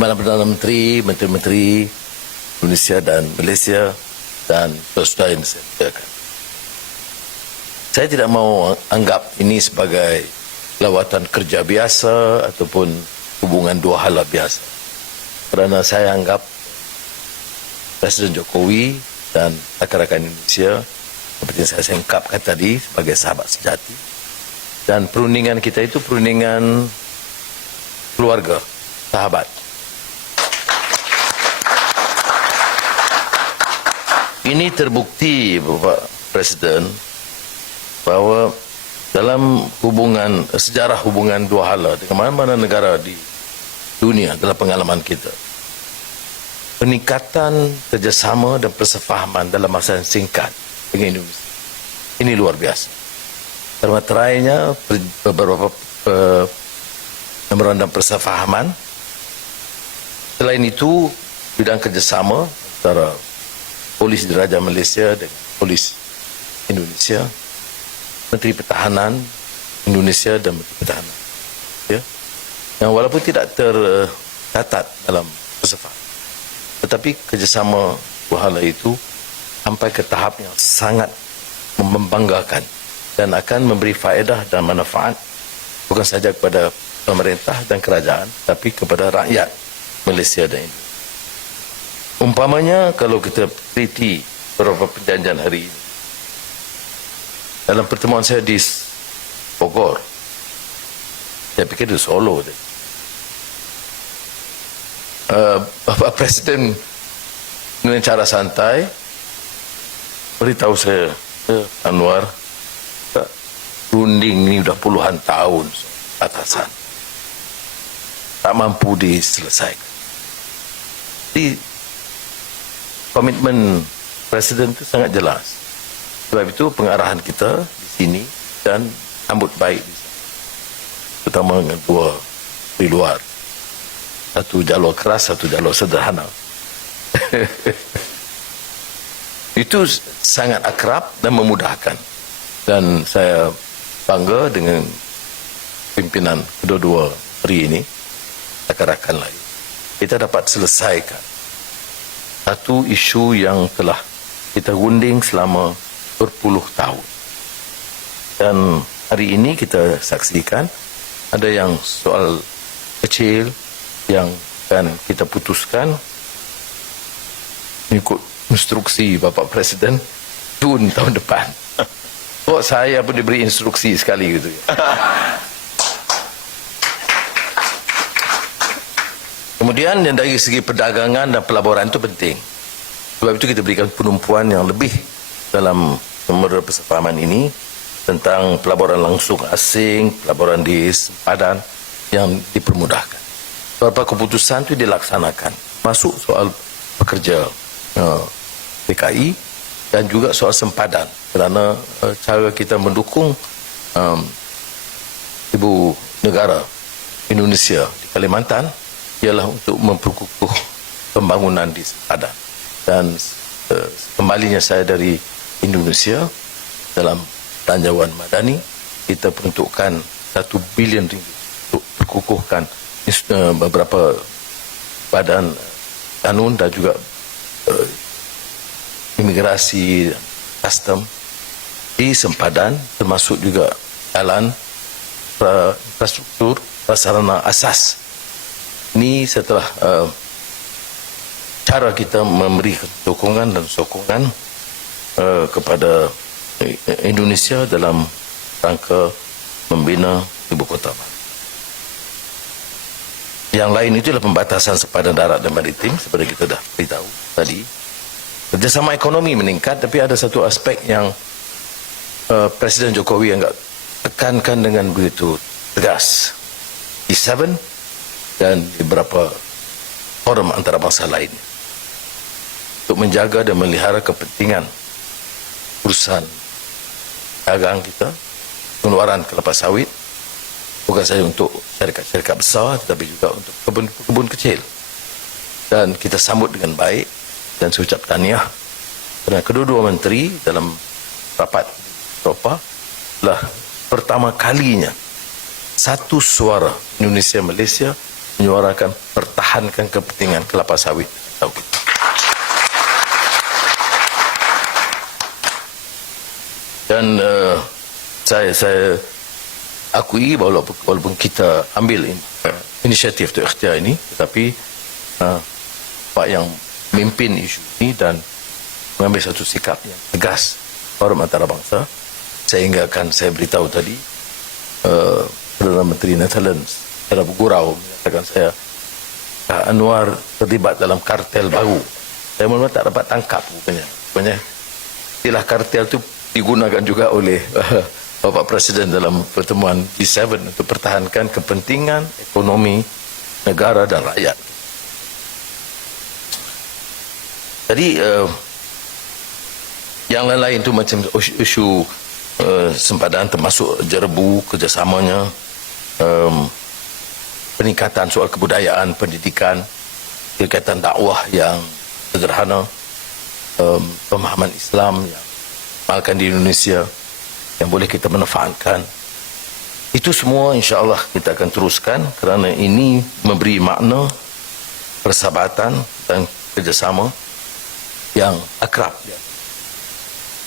Timbalan Perdana Menteri, Menteri-Menteri Indonesia dan Malaysia dan saudara yang saya muliakan. Saya tidak mau anggap ini sebagai lawatan kerja biasa ataupun hubungan dua hala biasa. Kerana saya anggap Presiden Jokowi dan rakan-rakan Indonesia seperti yang saya singkapkan tadi sebagai sahabat sejati, dan perundingan kita itu perundingan keluarga, sahabat. Ini terbukti, Bapak Presiden, bahawa dalam hubungan, sejarah hubungan dua hala dengan mana-mana negara di dunia dalam pengalaman kita, peningkatan kerjasama dan persefahaman dalam masa yang singkat dengan Indonesia ini luar biasa. Termaterainya beberapa memorandum persefahaman. Selain itu, bidang kerjasama antara Polis Diraja Malaysia dan Polis Indonesia, Menteri Pertahanan Indonesia dan Menteri Pertahanan, ya, yang walaupun tidak tercatat dalam persefahaman, tetapi kerjasama dua hala itu sampai ke tahap yang sangat membanggakan dan akan memberi faedah dan manfaat bukan sahaja kepada pemerintah dan kerajaan, tapi kepada rakyat Malaysia dan Indonesia. Umpamanya kalau kita teliti beberapa perjanjian hari ini, dalam pertemuan saya di Bogor, saya pikir di Solo, Bapak Presiden dengan cara santai beritahu saya, Anwar, runding ini sudah puluhan tahun atasan, tak mampu diselesaikan. Jadi komitmen Presiden itu sangat jelas. Sebab itu pengarahan kita di sini dan sambut baik di sini, terutama dengan dua di luar, satu jalur keras, satu jalur sederhana. Itu sangat akrab dan memudahkan, dan saya bangga dengan pimpinan kedua-dua hari ini, rakan-rakan lain. Kita dapat selesaikan satu isu yang telah kita gunding selama berpuluh tahun. Dan hari ini kita saksikan ada yang soal kecil yang akan kita putuskan mengikut instruksi Bapak Presiden Jun tahun depan. Kok saya pun diberi instruksi sekali gitu. Kemudian yang dari segi perdagangan dan pelaburan itu penting. Sebab itu kita berikan penumpuan yang lebih dalam memorandum persefahaman ini tentang pelaburan langsung asing, pelaburan di sempadan yang dipermudahkan. Beberapa keputusan itu dilaksanakan, masuk soal pekerja PKI dan juga soal sempadan, kerana cara kita mendukung ibu negara Indonesia di Kalimantan ialah untuk memperkukuh pembangunan di sempadan. Dan kembalinya saya dari Indonesia dalam Belanjawan Madani, kita peruntukkan 1 bilion ringgit untuk perkukuhkan beberapa badan kanun dan juga imigrasi, custom di sempadan, termasuk juga jalan, infrastruktur, prasarana asas. Ini setelah cara kita memberi dukungan dan sokongan kepada Indonesia dalam rangka membina ibu kota baru. Yang lain itu adalah pembatasan sempadan darat dan maritim, seperti kita dah beritahu tadi. Kerjasama ekonomi meningkat, tapi ada satu aspek yang Presiden Jokowi anggap tekankan dengan begitu tegas. G7 dan beberapa forum antarabangsa lainnya, untuk menjaga dan melihara kepentingan urusan dagang kita, pengeluaran kelapa sawit, bukan saja untuk syarikat-syarikat besar, tetapi juga untuk kebun-kebun kecil. Dan kita sambut dengan baik dan saya ucap tahniah kerana kedua-dua menteri dalam rapat Eropah telah pertama kalinya satu suara Indonesia Malaysia menyuarakan, pertahankan kepentingan kelapa sawit. Dan saya akui walaupun kita ambil inisiatif untuk ikhtiar ini, tetapi Pak yang memimpin isu ini dan mengambil satu sikap yang tegas forum antarabangsa, sehingga akan saya beritahu tadi Perdana Menteri Netherlands secara bergurau menyatakan saya Anwar terlibat dalam kartel baru. Saya mula tak dapat tangkap rupanya istilah kartel itu digunakan juga oleh Bapak Presiden dalam pertemuan G7 untuk pertahankan kepentingan ekonomi negara dan rakyat. Jadi yang lain-lain itu macam isu sempadan termasuk jerbu kerjasamanya, peningkatan soal kebudayaan, pendidikan, kegiatan dakwah yang sederhana, pemahaman Islam yang diamalkan di Indonesia yang boleh kita manfaatkan. Itu semua insya-Allah kita akan teruskan kerana ini memberi makna persahabatan dan kerjasama yang akrab.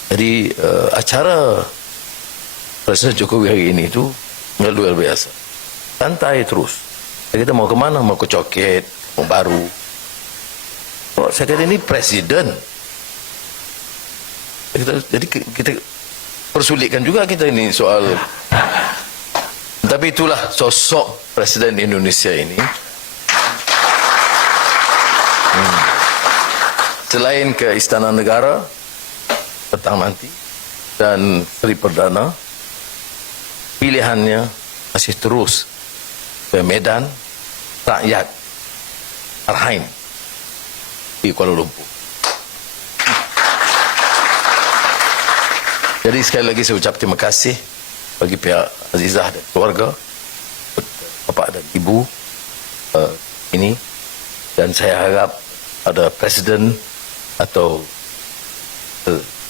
Jadi acara Presiden Jokowi hari ini itu luar biasa. Santai terus. Kita mau ke mana? Mau ke Coket, mau baru. Oh, saya kata ini presiden. Jadi kita persulitkan juga kita ini soal. Tapi itulah sosok Presiden Indonesia ini. Selain ke Istana Negara petang nanti dan Seri Perdana, pilihannya masih terus ke Medan Rakyat Arhain di Kuala Lumpur. Jadi sekali lagi saya ucap terima kasih bagi pihak Azizah dan keluarga, Bapak dan Ibu ini, dan saya harap ada Presiden atau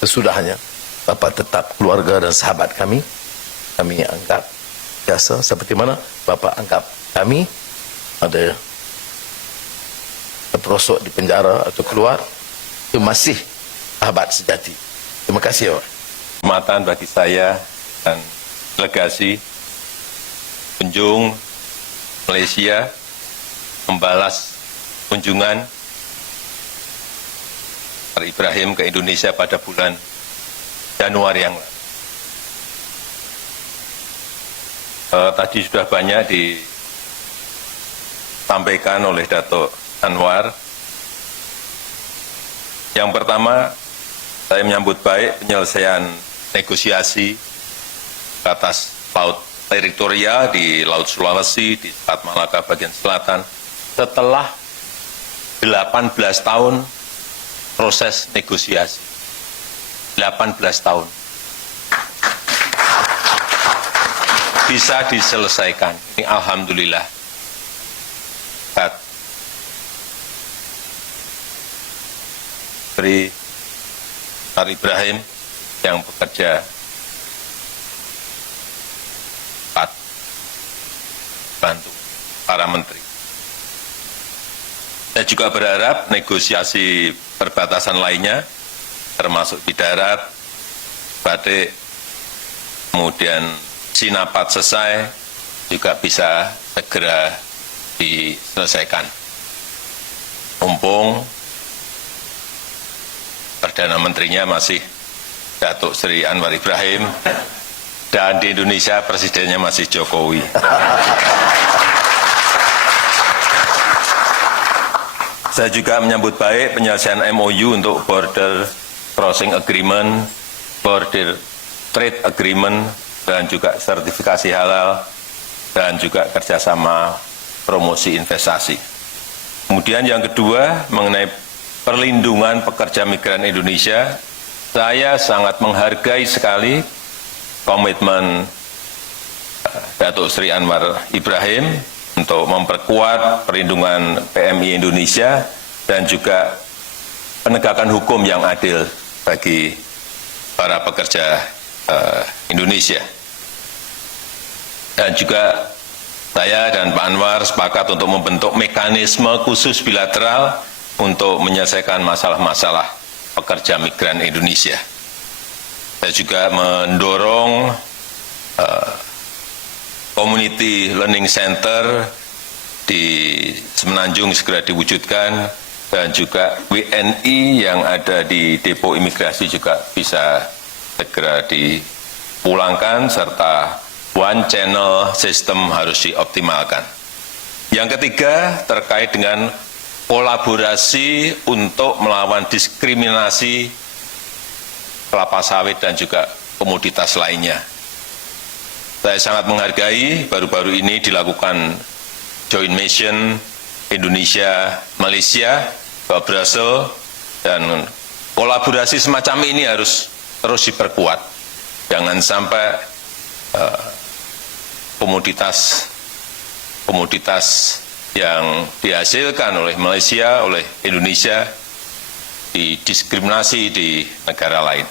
sesudahnya Bapak tetap keluarga dan sahabat kami anggap biasa seperti mana Bapak anggap kami ada terperosok di penjara atau keluar, itu masih sahabat sejati. Terima kasih Pak. Kehormatan bagi saya dan delegasi kunjung Malaysia membalas kunjungan Anwar Ibrahim ke Indonesia pada bulan Januari yang lalu. Tadi sudah banyak disampaikan oleh Dato' Anwar. Yang pertama, saya menyambut baik penyelesaian negosiasi batas laut teritorial di Laut Sulawesi, di Selat Malaka bagian selatan, setelah 18 tahun proses negosiasi. 18 tahun. Bisa diselesaikan. Ini alhamdulillah. Beri Anwar Ibrahim yang bekerja bantu para menteri. Saya juga berharap negosiasi perbatasan lainnya, termasuk di darat, Batik, kemudian Sinapat selesai, juga bisa segera diselesaikan. Mumpung Perdana Menterinya masih Datuk Seri Anwar Ibrahim, dan di Indonesia presidennya masih Jokowi. Saya juga menyambut baik penyelesaian MOU untuk Border Crossing Agreement, Border Trade Agreement, dan juga sertifikasi halal, dan juga kerjasama promosi investasi. Kemudian yang kedua, mengenai perlindungan pekerja migran Indonesia, saya sangat menghargai sekali komitmen Datuk Seri Anwar Ibrahim untuk memperkuat perlindungan PMI Indonesia dan juga penegakan hukum yang adil bagi para pekerja Indonesia. Dan juga Saya dan Pak Anwar sepakat untuk membentuk mekanisme khusus bilateral untuk menyelesaikan masalah-masalah pekerja migran Indonesia. Saya juga mendorong Community Learning Center di Semenanjung segera diwujudkan, dan juga WNI yang ada di depo imigrasi juga bisa segera dipulangkan, serta one channel system harus dioptimalkan. Yang ketiga, terkait dengan kolaborasi untuk melawan diskriminasi kelapa sawit dan juga komoditas lainnya. Saya sangat menghargai baru-baru ini dilakukan joint mission Indonesia-Malaysia ke Brussels, dan kolaborasi semacam ini harus terus diperkuat. Jangan sampai komoditas yang dihasilkan oleh Malaysia, oleh Indonesia, didiskriminasi di negara lain.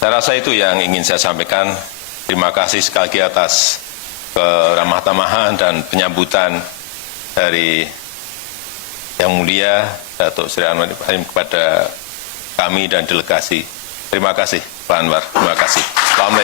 Saya rasa itu yang ingin saya sampaikan. Terima kasih sekali lagi atas keramah tamahan dan penyambutan dari Yang Mulia Datuk Seri Anwar Ibrahim kepada kami dan delegasi. Terima kasih Pak Anwar. Terima kasih. Assalamualaikum.